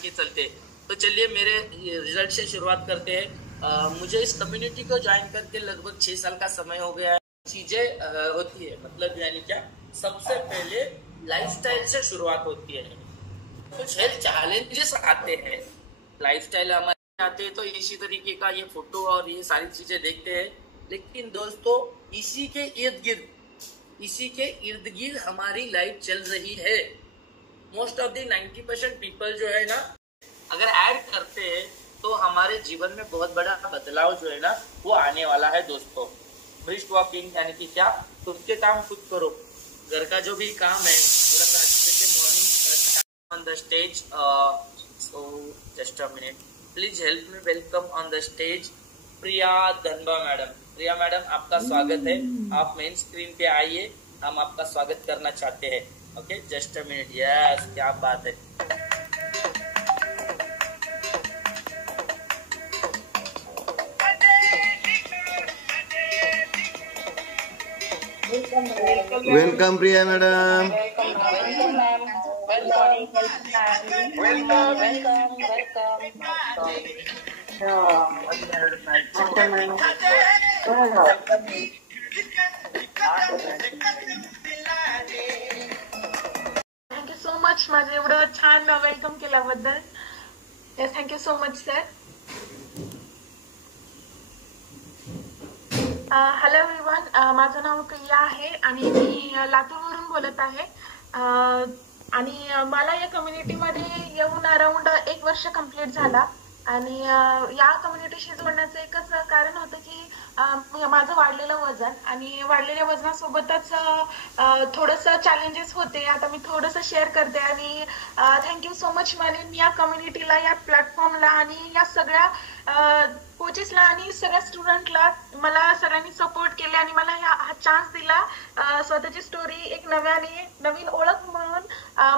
के चलते। तो चलिए मेरे रिजल्ट से शुरुआत करते हैं। मुझे इस कम्युनिटी को ज्वाइन करके लगभग 6 साल का समय हो गया है। चीजें होती है, मतलब यानी क्या, सबसे पहले लाइफस्टाइल से शुरुआत होती है। कुछ हेल्थ चैलेंजेस आते हैं, लाइफस्टाइल हमारे आते हैं तो इसी तरीके का ये फोटो और ये सारी चीजें देखते हैं। लेकिन दोस्तों इसी के इर्द गिर्द हमारी लाइफ चल रही है। मोस्ट ऑफ द 90% पीपल जो है ना, अगर ऐड करते हैं तो हमारे जीवन में बहुत बड़ा बदलाव जो है ना वो आने वाला है दोस्तों। ब्रिस्ट वॉकिंग यानी कि क्या, खुद के काम खुद करो। घर का जो भी काम है पूरा अच्छे से morning on the stage. So just a minute, please help me welcome on the stage Priya Dhanba madam. Priya madam, आपका स्वागत है। आप मेन स्क्रीन पे आइए, हम आपका स्वागत करना चाहते हैं। Okay, just a minute. Yes, क्या बात है। Welcome Priya madam. Thank you so much माझं एवढं छान वेलकम केल्याबद्दल। Yes, thank you so much sir. Hello everyone, माझं नाव प्रिया आहे आणि मी लातूरवरून बोलत आहे। आणि मला या कम्युनिटीमध्ये येऊन अराउंड 1 वर्ष कंप्लीट झाला। आणि या कम्युनिटीशी जोडण्याचं एकच कारण होतं की माझं वाढलेलं वजन आणि वाढलेल्या वजनासोबतच थोडंसं चॅलेंजेस होते। आता मी थोडंसं शेअर करते आणि थँक्यू सो मच म्हणेन या कम्युनिटीला, या प्लॅटफॉर्मला आणि या सगळ्या कोचेसला आणि सगळ्या स्टुडंटला। मला सगळ्यांनी सपोर्ट केले आणि मला हा चान्स दिला स्वतःची स्टोरी एक नवीन ओळख म्हणून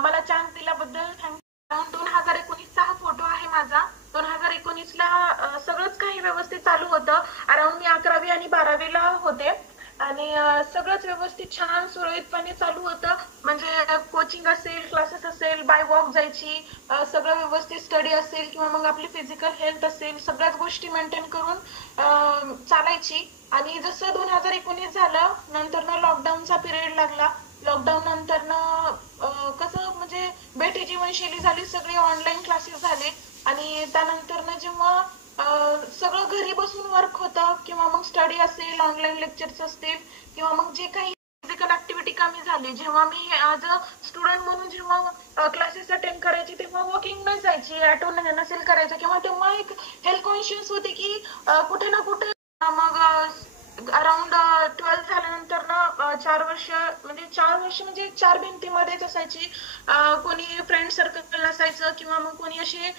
मला चान्स दिल्याबद्दल थँक्यू। 2019चा हा फोटो आहे माझा। 2019ला सगळंच काही व्यवस्थित चालू होतं। अराउंड मी 11वी आणि 12वीला होते आणि सगळंच व्यवस्थित छान सुरळीतपणे चालू होतं। म्हणजे कोचिंग असेल, क्लासेस असेल, बाय वॉक जायची, सगळं व्यवस्थित स्टडी असेल किंवा मग आपली फिजिकल हेल्थ असेल, सगळ्याच गोष्टी मेंटेन करून चालायची। आणि जसं 2019 झालं नंतर लॉकडाऊनचा पिरियड लागला। लॉकडाऊन नंतर कसं म्हणजे बेटी जीवनशैली झाली, सगळे ऑनलाईन क्लासेस झाले आणि त्यानंतर जेव्हा सगळं घरी बसून वर्क होतं किंवा मग स्टडी असेल, ऑनलाईन लेक्चर्स असतील किंवा मग जे काही फिजिकल ऍक्टिव्हिटी कमी झाली। जेव्हा मी ऍज अ स्टुडंट म्हणून जेव्हा क्लासेस अटेंड करायची तेव्हा वॉकिंग नाही जायची, ऑटो नसेल करायचं किंवा तेव्हा एक हेल्थ कॉन्शियस होते की कुठे ना कुठे। मग अराउंड 12 झाल्यानंतर 4 वर्ष म्हणजे 4 भिंतीमध्येच असायची। कोणी फ्रेंड सर्कल नसायचं किंवा मग कोणी असे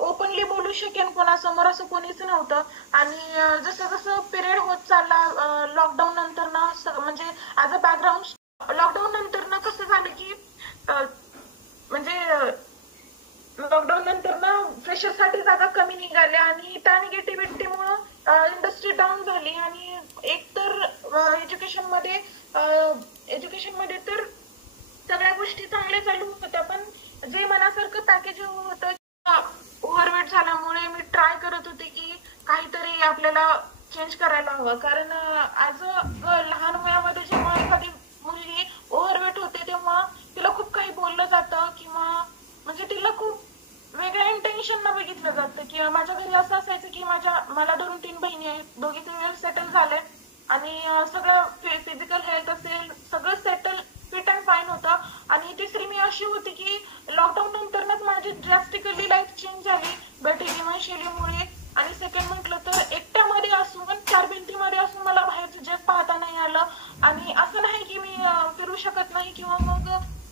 ओपनली बोलू शकेल कोणासमोर असं कोणीच नव्हतं। आणि जसं जसं पिरियड होत चालला लॉकडाऊन नंतर म्हणजे ऍज अ बॅकग्राऊंड, लॉकडाऊन नंतर कसं झालं की म्हणजे लॉकडाऊन नंतर फ्रेशरसाठी जागा कमी निघाल्या आणि त्या निगेटिव्हिटीमुळे इंडस्ट्री डाऊन झाली। आणि एक तर एज्युकेशनमध्ये तर सगळ्या गोष्टी चांगल्या चालू होत्या, पण जे मनासारखं पॅकेज होतं ओव्हरवेट झाल्यामुळे मी ट्राय करत होते की काहीतरी आपल्याला चेंज करायला हवं। कारण ऍज अ लहान वयामध्ये जेव्हा एखादी मुलगी ओव्हरवेट होते तेव्हा तिला खूप काही बोललं जातं किंवा म्हणजे तिला खूप वेगळ्या इंटेन्शन न बघितलं जातं। की माझ्या घरी असं असायचं की मला 2-3 बहिणी आहेत, दोघी वेल सेटल झाले आणि सगळं फिजिकल हेल्थ असेल सगळं सेटल फिट अँड फाईन होतं। आणि तिसरी मी अशी होती की लॉकडाऊन नंतरच माझी ड्रास्टिकली लाईफ चेंज झाली बेटी जीवनशैलीमुळे। आणि सेकंड म्हटलं तर एकट्यामध्ये असून 4 भिंतीमध्ये असून मला बाहेरचं जग पाहता नाही आलं। आणि असं नाही की मी फिरू शकत नाही किंवा मग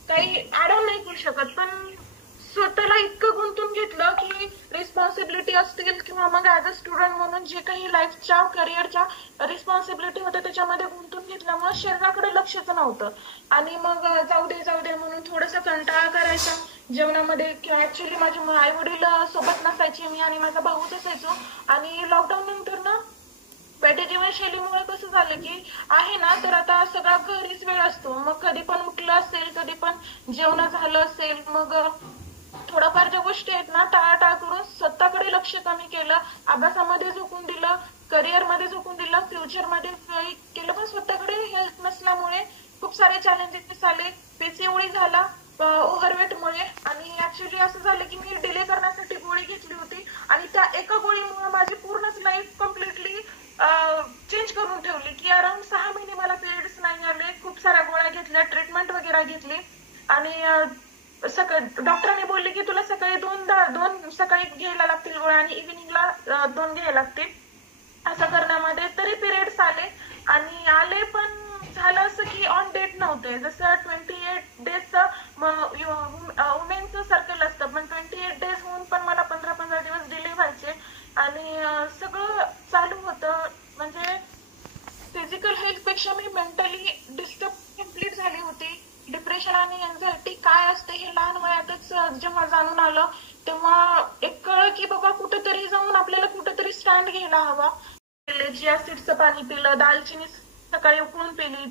काही ऍड ऑन नाही करू शकत, पण स्वतःला इतकं गुंतून घेतलं की रिस्पॉन्सिबिलिटी असतील किंवा मग ऍज अ स्टुडंट म्हणून जे काही लाईफच्या करिअरच्या रिस्पॉन्सिबिलिटी होत्या त्याच्यामध्ये गुंतून घेतल्यामुळे शरीराकडे लक्षच नव्हतं। आणि मग जाऊ दे म्हणून थोडंसं कंटाळा करायचा जेवणामध्ये। ऍक्च्युली माझे आई वडील सोबत नसायचे, मी आणि माझा भाऊच असायचो। आणि लॉकडाऊन नंतर बेटी जीवनशैलीमुळे कसं झालं की आहे ना, तर आता सगळा घरीच वेळ असतो। मग कधी पण उठलं असेल, कधी पण जेवण झालं असेल, मग थोडंफार ज्या गोष्टी आहेत ना टाळाटाळ करून स्वतःकडे लक्ष कमी केलं, अभ्यासामध्ये झोकून दिलं, करिअर मध्ये झोकून दिलं, फ्युचर मध्ये केलं, पण स्वतःकडे हेल्थ नसल्यामुळे खूप सारे चॅलेंजेस आले. पीसीओडी झाला ओव्हरवेटमुळे, आणि ऍक्च्युली असं झालं की मी डिले करण्यासाठी गोळी घेतली होती आणि त्या एका गोळीमुळे माझी पूर्णच लाईफ कम्प्लिटली चेंज करून ठेवली. की अराउंड 6 महिने मला पिरियड्स नाही आले. खूप साऱ्या गोळ्या घेतल्या, ट्रीटमेंट वगैरे घेतली, आणि डॉक्टरांनी बोलले की तुला सकाळी दोन सकाळी घ्यायला लागतील गोळ्या आणि इव्हिनिंगला 2 घ्यायला लागतील. असं करण्यामध्ये तरी पिरियड्स आले, आणि आले पण झालं असं की ऑन डेट नव्हते. जसं 28 डेजचं वुमेनचं सर्कल असतं, पण 28 डेज होऊन पण मला 15-15 दिवस डिले व्हायचे, आणि सगळं चालू होतं. म्हणजे फिजिकल हेल्थ पेक्षा मी मेंटली डिस्टर्ब कम्प्लीट झाली होती. डिप्रेशन आणि एन्झायटी काय असते हे लहान वयातच जेव्हा जाणून आलं तेव्हा एक कळलं की बाबा कुठेतरी जाऊन आपल्याला कुठेतरी स्टँड घ्यायला हवा. चिया सीड्सचं पाणी पिलं, दालचिनी सकाळी उकळून पिली,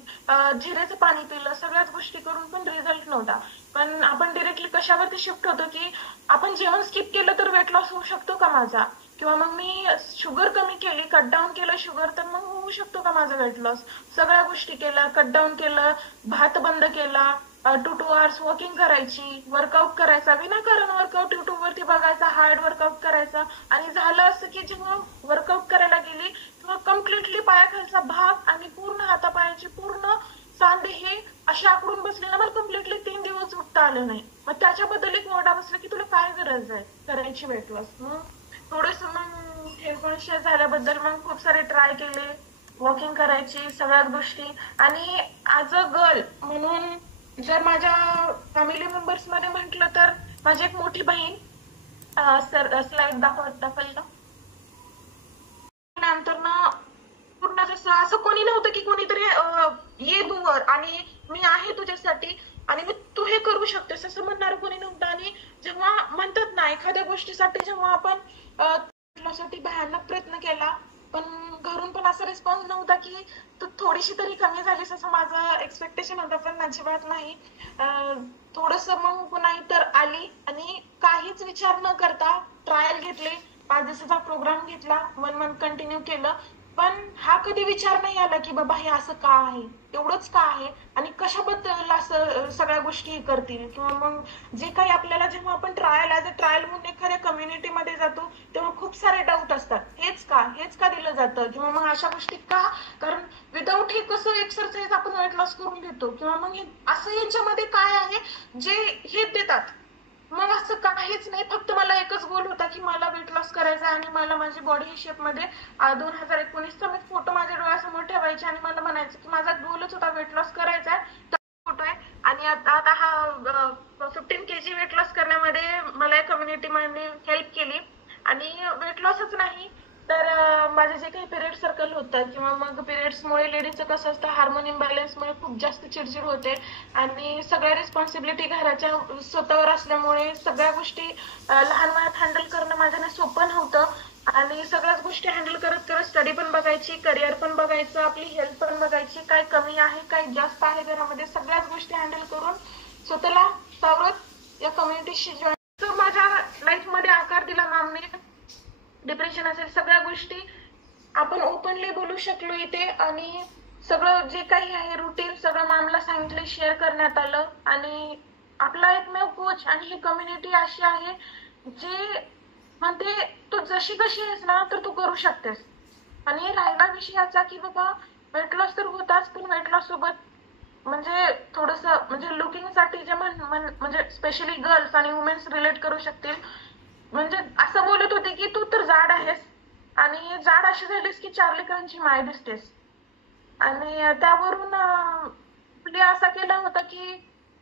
जिरेचं पाणी पिलं, सगळ्याच गोष्टी करून पण रिझल्ट नव्हता. पण आपण डिरेक्टली कशावरती शिफ्ट होतो की आपण जेवण स्किप केलं तर वेट लॉस होऊ शकतो का माझा, किंवा मग मी शुगर कमी केली, कट डाऊन केलं शुगर, तर मग होऊ शकतो का माझा वेट लॉस. सगळ्या गोष्टी केल्या, कट डाऊन केलं, भात बंद केला, 2 hours वॉकिंग करायची, वर्कआउट करायचा, विनाकारण वर्कआउट युट्यूब वरती बघायचा, हार्ड वर्कआउट करायचा. आणि झालं असं की जेव्हा वर्कआउट करायला गेली तेव्हा कम्प्लिटली पायाखालचा भाग आणि पूर्ण हातापायाची पूर्ण सांधे हे असे आकडून बसले ना, मला कम्प्लिटली 3 दिवस उठता आले नाही. मग त्याच्याबद्दल एक ओरडा बसला की तुला काय गरज आहे करायची वेट लॉस. मग थोडस मग हेल्थ कॉन्शियस झाल्याबद्दल मग खूप सारे ट्राय केले, वॉकिंग करायची, सगळ्याच गोष्टी. आणि ॲज अ गर्ल म्हणून जर माझ्या फॅमिली मेंबर्स मध्ये म्हटलं तर माझी एक मोठी बहीण, स्लाइड दाखवली ना, नंतर ना पूर्ण जसं असं कोणी नव्हतं की कोणीतरी ये दूर आणि मी आहे तुझ्यासाठी आणि मी तू हे करू शकतेस असं म्हणणार कोणी नव्हतं. आणि जेव्हा म्हणतात ना एखाद्या गोष्टीसाठी जेव्हा आपण साठी भयानक प्रयत्न केला, पण घरून पण असा रिस्पॉन्स नव्हता की तू थोडीशी तरी कमी झालीस असं माझं एक्सपेक्टेशन होतं, पण अजिबात नाही. थोडस मग नाही तर आली आणि काहीच विचार न करता ट्रायल घेतले, 5 दिवसाचा प्रोग्राम घेतला, 1 मंथ कंटिन्यू केलं. पण हा कधी विचार नाही आला की बाबा हे असं का आहे, एवढंच का आहे, आणि कशाबद्दल असं सगळ्या गोष्टी करतील, किंवा मग जे काही आपल्याला जेव्हा आपण ट्रायल ॲज अ ट्रायल म्हणून एखाद्या कम्युनिटीमध्ये जातो तेव्हा खूप सारे डाऊट असतात. हेच का दिलं जातं, किंवा मग अशा गोष्टी का, कारण विदाऊट हे कसं एक्सरसाइज आपण वेट लॉस करून घेतो, किंवा मग असं यांच्यामध्ये काय आहे जे हे देतात. मग असं काहीच नाही, फक्त मला एकच गोल होता की मला वेट लॉस करायचा आणि मला माझी बॉडी शेप मध्ये 2019चा मी फोटो माझ्या डोळ्यासमोर ठेवायचे आणि मला म्हणायचं की माझा गोलच होता वेट लॉस करायचा आहे. फोटो आहे. आणि आता हा 15 kg वेट लॉस करण्यामध्ये मला या कम्युनिटीमध्ये हेल्प केली. आणि वेट लॉसच नाही तर माझे जे काही पिरियड सर्कल होतात, किंवा मग पिरियड्समुळे लेडीजचं कसं असतं हार्मोन इम्बॅलन्समुळे खूप जास्त चिडचिड होते, आणि सगळ्या रिस्पॉन्सिबिलिटी घराच्या स्वतःवर असल्यामुळे सगळ्या गोष्टी लहान वयात हँडल करणं माझ्याने सोपं नव्हतं. आणि सगळ्याच गोष्टी हँडल करत करत स्टडी पण बघायची, करिअर पण बघायचं, आपली हेल्थ पण बघायची, काय कमी आहे काय जास्त आहे घरामध्ये, सगळ्याच गोष्टी हँडल करून स्वतःला सावरत या कम्युनिटीशी जॉईन माझ्या लाईफ मध्ये आकार दिला मॅमने. डिप्रेशन असेल सगळ्या गोष्टी आपण ओपनली बोलू शकलो इथे, आणि सगळं जे काही आहे रुटीन सगळं मॅमला सांगितलं, शेअर करण्यात आलं. आणि आपला एकमेव कोच आणि ही कम्युनिटी अशी आहे जे म्हणते तू जशी कशी आहेस ना तर तू करू शकतेस. आणि राहिला विषयाचा की बाबा वेट लॉस तर होताच, पण वेट लॉस सोबत म्हणजे थोडस म्हणजे लुकिंग साठी जे म्हणजे स्पेशली गर्ल्स आणि वुमेन्स रिलेट करू शकतील, म्हणजे असं बोलत होते की तू तर जाड आहेस आणि जाड अशी झालीस की 4 लेकरांची माय दिसतेस. आणि त्यावरून असा केला होता की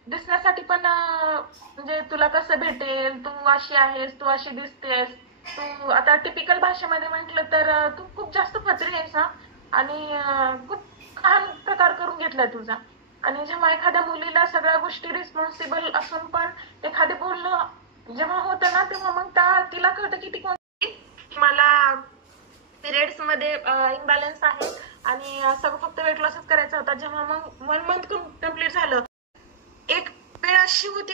दिसण्यासाठी पण म्हणजे तुला कसं भेटेल, तू अशी आहेस, तू अशी दिसतेस, तू आता टिपिकल भाषेमध्ये म्हटलं तर तू खूप जास्त फजरी आहेस ना, आणि खूप घाण प्रकार करून घेतलाय तुझा. आणि जेव्हा एखाद्या मुलीला सगळ्या गोष्टी रिस्पॉन्सिबल असून पण एखादे बोलणं जेव्हा होतं ना तेव्हा मग तिला कळतं की ती कोणती मला पिरियड्स मध्ये इम्बॅलन्स आहे आणि सगळं फक्त वेट लॉसच करायचा होता. जेव्हा मग 1 मंथ कम्प्लीट झालं, एक वेळ अशी होती